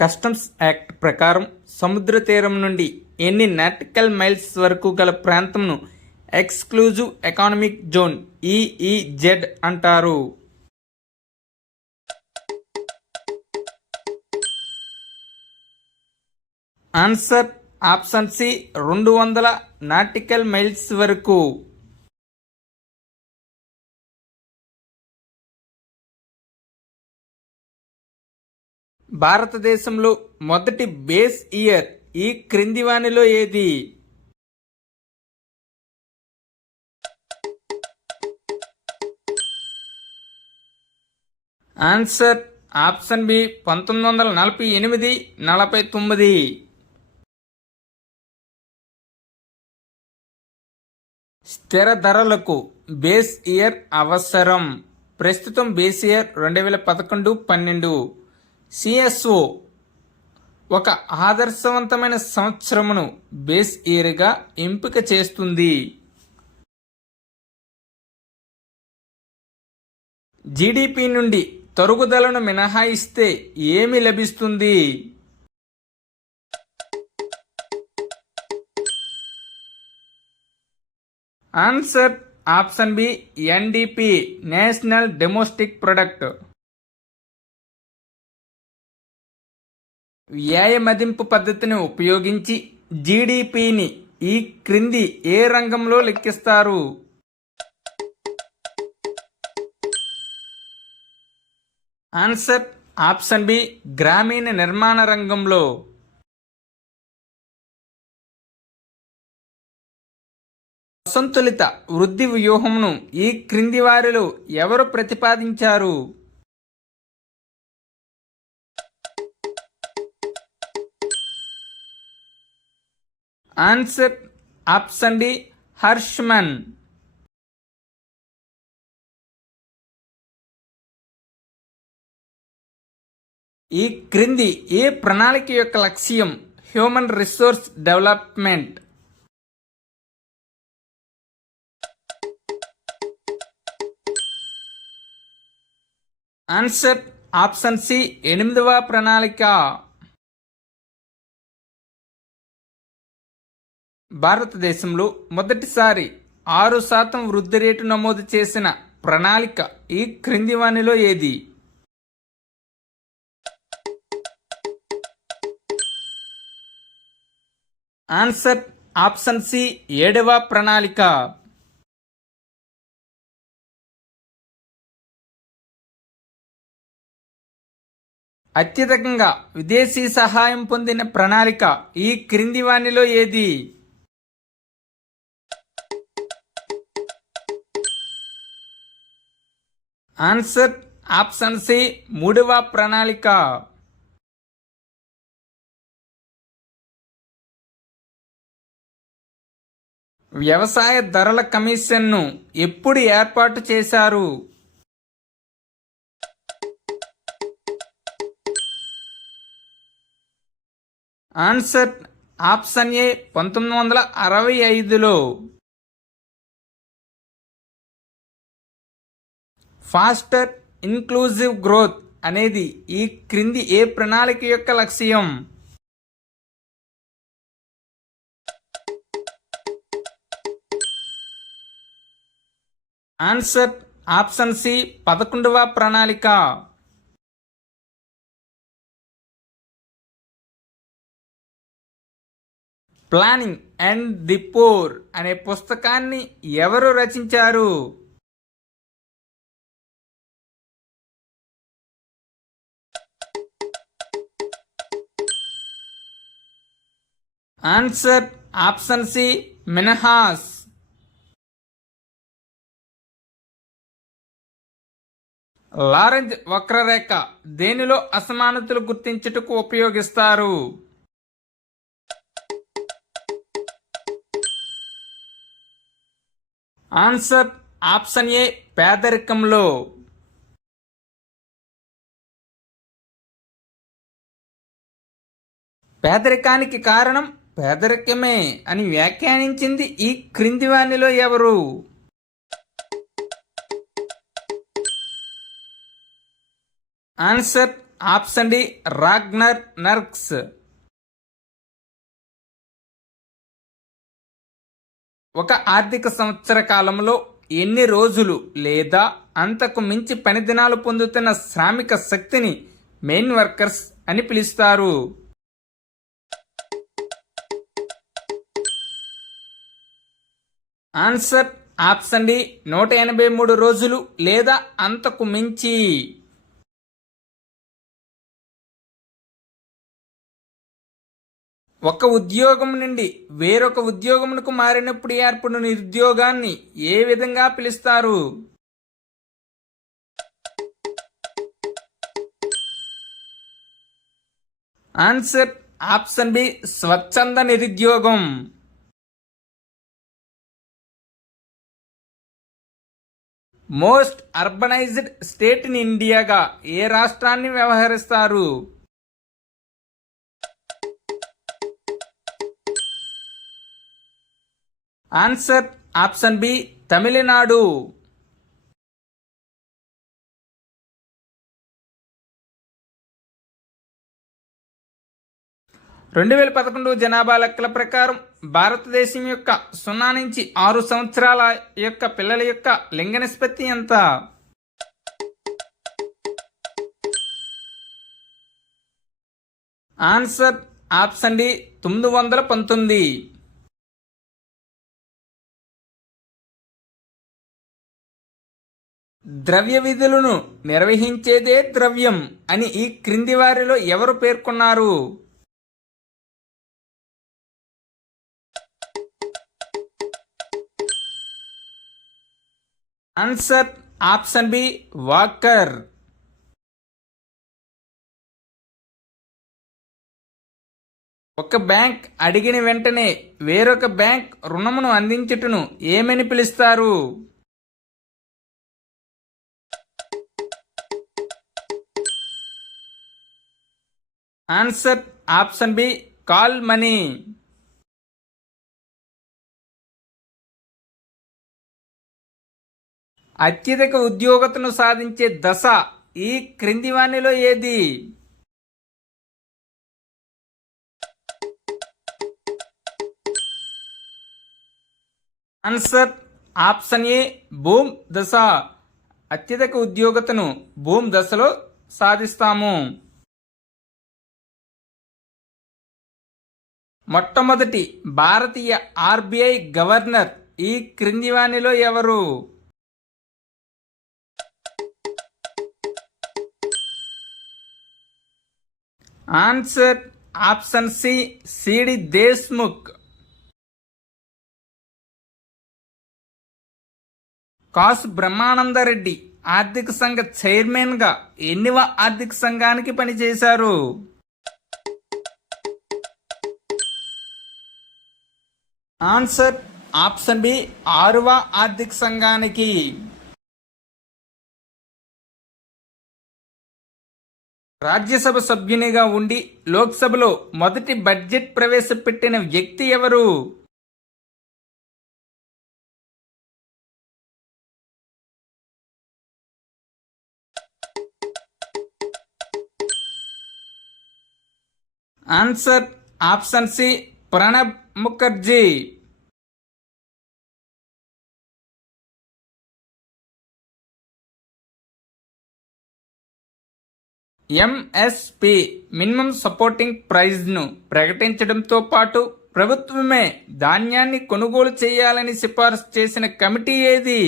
Customs act ప్రకారం సముద్ర తీరం నుండి ఎన్ని నాటికల్ మైల్స్ వరకు గల ప్రాంతంను ఎక్స్క్లూజివ్ ఎకానమిక్ జోన్ ఈఈజెడ్ అంటారు? Answer option C 200 nautical miles వరకు. భారతదేశంలో మొదటి బేస్ ఇయర్ ఈ క్రింది వానిలో ఏది? Answer option B 1948-49. స్థిర ధరలకు బేస్ ఇయర్ అవసరం. ప్రస్తుతం బేస్ ఇయర్ 2011-12. సిఎస్ఓ ఒక ఆదర్శవంతమైన సంవత్సరమును బేస్ ఇయర్గా ఎంపిక చేస్తుంది. జీడిపి నుండి తరుగుదలను మినహాయిస్తే ఏమి లభిస్తుంది? Answer option B NDP, national domestic product. వ్యయ మదింపు పద్ధతిని ఉపయోగించి జీడిపిని ఈ క్రింది ఏ రంగంలో లెక్కిస్తారు? ఆన్సర్ ఆప్షన్ బి గ్రామీణ నిర్మాణ రంగంలో. అసంతులిత వృద్ధి వ్యూహంను ఈ క్రింది వారిలో ఎవరు ప్రతిపాదించారు? Answer option D Hirschman. ఈ క్రింది ఏ ప్రణాళిక యొక్క లక్ష్యం human resource development? Answer option C 8వ ప్రణాళిక. భారతదేశంలో మొదటిసారి 6% వృద్ధి రేటు నమోదు చేసిన ప్రణాళిక ఈ క్రింది వానిలో ఏది? ఆన్సర్ ఆప్షన్ సి 7వ ప్రణాళిక. అత్యధికంగా విదేశీ సహాయం పొందిన ప్రణాళిక ఈ క్రింది వానిలో ఏది? ఆన్సర్ ఆప్షన్ సి 3వ ప్రణాళిక. వ్యవసాయ ధరల కమిషన్ను ఎప్పుడు ఏర్పాటు చేశారు? ఆన్సర్ ఆప్షన్ ఏ 1965లో. ఫాస్టర్ ఇన్క్లూజివ్ గ్రోత్ అనేది ఈ క్రింది ఏ ప్రణాళిక యొక్క లక్ష్యం? ఆన్సర్ ఆప్షన్ సి 11వ ప్రణాళిక. ప్లానింగ్ అండ్ ది పూర్ అనే పుస్తకాన్ని ఎవరు రచించారు? Answer option C Minhas. Lorenz వక్రరేఖ దేనిలో అసమానతలు గుర్తించుటకు ఉపయోగిస్తారు? ఆన్సర్ ఆప్షన్ ఏ పేదరికంలో. పేదరికానికి కారణం పేదరికమే అని వ్యాఖ్యానించింది ఈ క్రింది వానిలో ఎవరు? Answer option D Ragnar Nurkse. ఒక ఆర్థిక సంవత్సర కాలంలో ఎన్ని రోజులు లేదా అంతకు మించి పని దినాలు పొందుతున్న శ్రామిక శక్తిని మెయిన్ వర్కర్స్ అని పిలుస్తారు? ఆన్సర్ ఆప్షన్ డి 183 రోజులు లేదా అంతకు మించి. ఒక ఉద్యోగం నుండి వేరొక ఉద్యోగమునకు మారినప్పుడు ఏర్పడిన నిరుద్యోగాన్ని ఏ విధంగా పిలుస్తారు? ఆన్సర్ ఆప్షన్ బి స్వచ్ఛంద నిరుద్యోగం. మోస్ట్ అర్బనైజ్డ్ స్టేట్ ఇన్ ఇండియాగా ఏ రాష్ట్రాన్ని వ్యవహరిస్తారు? Answer option B Tamil Nadu. రెండు 2011 జనాభా లెక్కల ప్రకారం భారతదేశం యొక్క 0 నుంచి 6 సంవత్సరాల యొక్క పిల్లల యొక్క లింగ నిష్పత్తి ఎంత? Answer option D 919. ద్రవ్య విధులను నిర్వహించేదే ద్రవ్యం అని ఈ క్రింది వారిలో ఎవరు పేర్కొన్నారు? Answer option B Walker. ఒక బ్యాంక్ అడిగిన వెంటనే వేరొక బ్యాంక్ రుణమును అందించుటను ఏమని పిలుస్తారు? Answer option B call money. అత్యధిక ఉద్యోగతను సాధించే దశ ఈ క్రింది వానిలో ఏది? ఆన్సర్ ఆప్షన్ ఏ భూమ్ దశ. అత్యధిక ఉద్యోగతను భూమ్ దశలో సాధిస్తాము. మొట్టమొదటి భారతీయ ఆర్బీఐ గవర్నర్ ఈ క్రింది వానిలో ఎవరు? Answer option C CD Deshmukh. Kasu Brahmananda Reddy ఆర్థిక సంఘ చైర్మన్ గా ఎన్నివ ఆర్థిక సంఘానికి పనిచేశారు? ఆన్సర్ ఆప్షన్ బి 6వ ఆర్థిక సంఘానికి. రాజ్యసభ సభ్యునిగా ఉండి లోక్సభలో మొదటి బడ్జెట్ ప్రవేశపెట్టిన వ్యక్తి ఎవరు? ఆన్సర్ ఆప్షన్ సి Pranab Mukherjee. MSP minimum supporting ప్రైజ్ను ప్రకటించడంతో పాటు ప్రభుత్వమే ధాన్యాన్ని కొనుగోలు చేయాలని సిఫారసు చేసిన కమిటీ ఏది?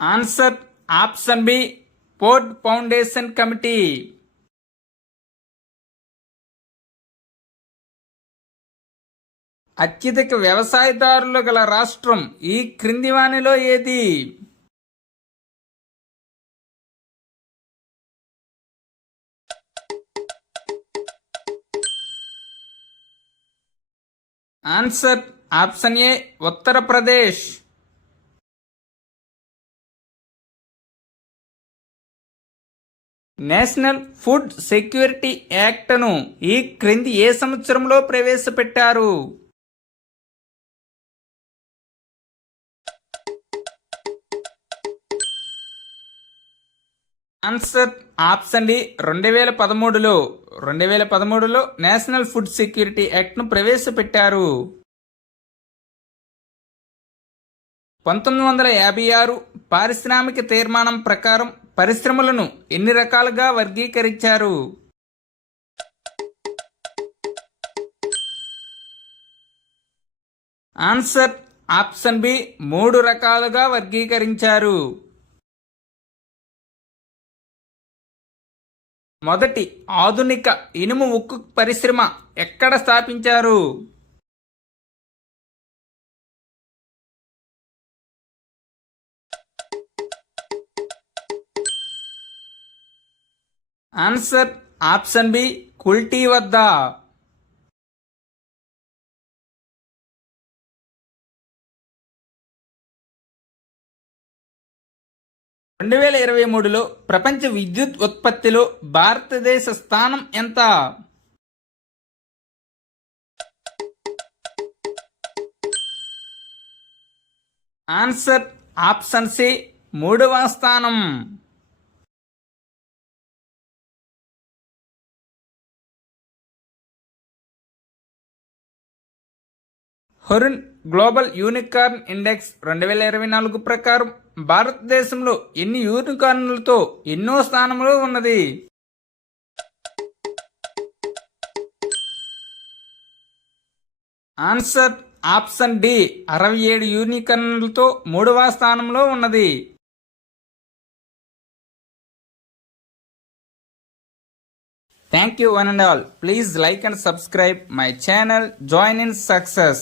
Answer option B Ford Foundation committee. అత్యధిక వ్యవసాయదారులు గల రాష్ట్రం ఈ క్రింది వానిలో ఏది? Answer option A Uttar Pradesh. National food security యాక్ట్ను ఈ క్రింది ఏ సంవత్సరంలో ప్రవేశపెట్టారు? ఆన్సర్ ఆప్షన్ డి 2013లో నేషనల్ ఫుడ్ సెక్యూరిటీ యాక్ట్ను ప్రవేశపెట్టారు. 1956 పారిశ్రామిక తీర్మానం ప్రకారం పరిశ్రమలను ఎన్ని రకాలుగా వర్గీకరించారు? ఆన్సర్ ఆప్షన్ బి 3 రకాలుగా వర్గీకరించారు. మొదటి ఆధునిక ఇనుము ఉక్కు పరిశ్రమ ఎక్కడ స్థాపించారు? ఆన్సర్ ఆప్షన్ బి కుల్టీ వద్ద. 2023లో ప్రపంచ విద్యుత్ ఉత్పత్తిలో భారతదేశ స్థానం ఎంత? ఆన్సర్ ఆప్షన్ సి 3వ స్థానం. హొరున్ గ్లోబల్ యూనికార్న్ ఇండెక్స్ 2024 ప్రకారం భారతదేశంలో ఎన్ని యూనికార్న్లతో ఎన్నో స్థానంలో ఉన్నది? ఆన్సర్ ఆప్షన్ డి 67 యూనికార్న్లతో 3వ స్థానంలో ఉన్నది. Thank you one and all. Please like and subscribe my channel. Join in success.